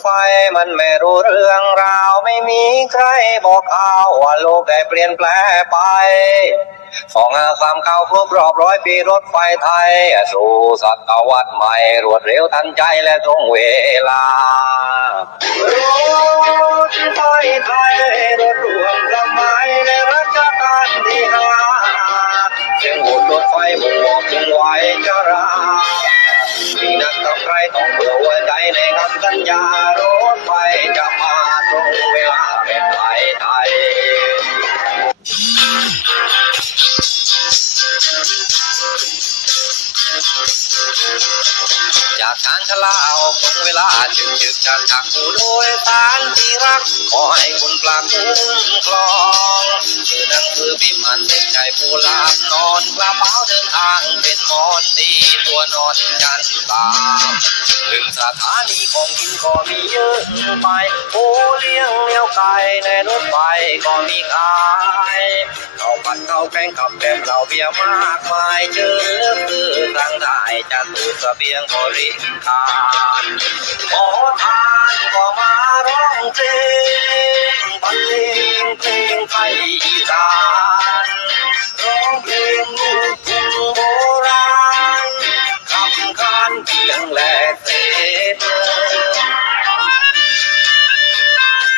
ไฟมันไม่รู้เรื่องราวไม่มีใครบอกเอาว่าโลกได้เปลี่ยนแปลงไปสองห้าสามเข้าครบรอบร้อยปีรถไฟไทย สู่ศตวรรษใหม่รวดเร็วทันใจและตรงเวลารถไฟไทยรถร่วมสมัยในรัชกาลที่ห้าเสียงโหดรถไฟมุ่งมองถึงไหวจะรามีนักกับใครต้อง สัญญารถไฟจะมาตรงเวลาแบบไทยไทยจากการชะลาออกตรงเวลาจึกจึกจากจากผู้โดยสารที่รัก ขอให้คุณปลาคุ้มครองคือหนังสือพิมพ์อันเป็นใจผู้หลาบนอนกระเป๋าเดินทางเป็นหมอนตีตัวนอนจันทร์ตา ถึงสถานีของกินก็มีเยอะไป โอเลี้ยงเลี้ยวไก่ในรถไฟก็มีขายข้าวผัดข้าวแกงกับแกมเราเบียร์มากมายเจอเลือกซื้อทางได้จะตูดเบียงบริการขอทานก็มาร้องเพลงบรรเลงเพลงไทยอีสานร้องเพลงลูกทุ่งโบราณคำคานเพียงแล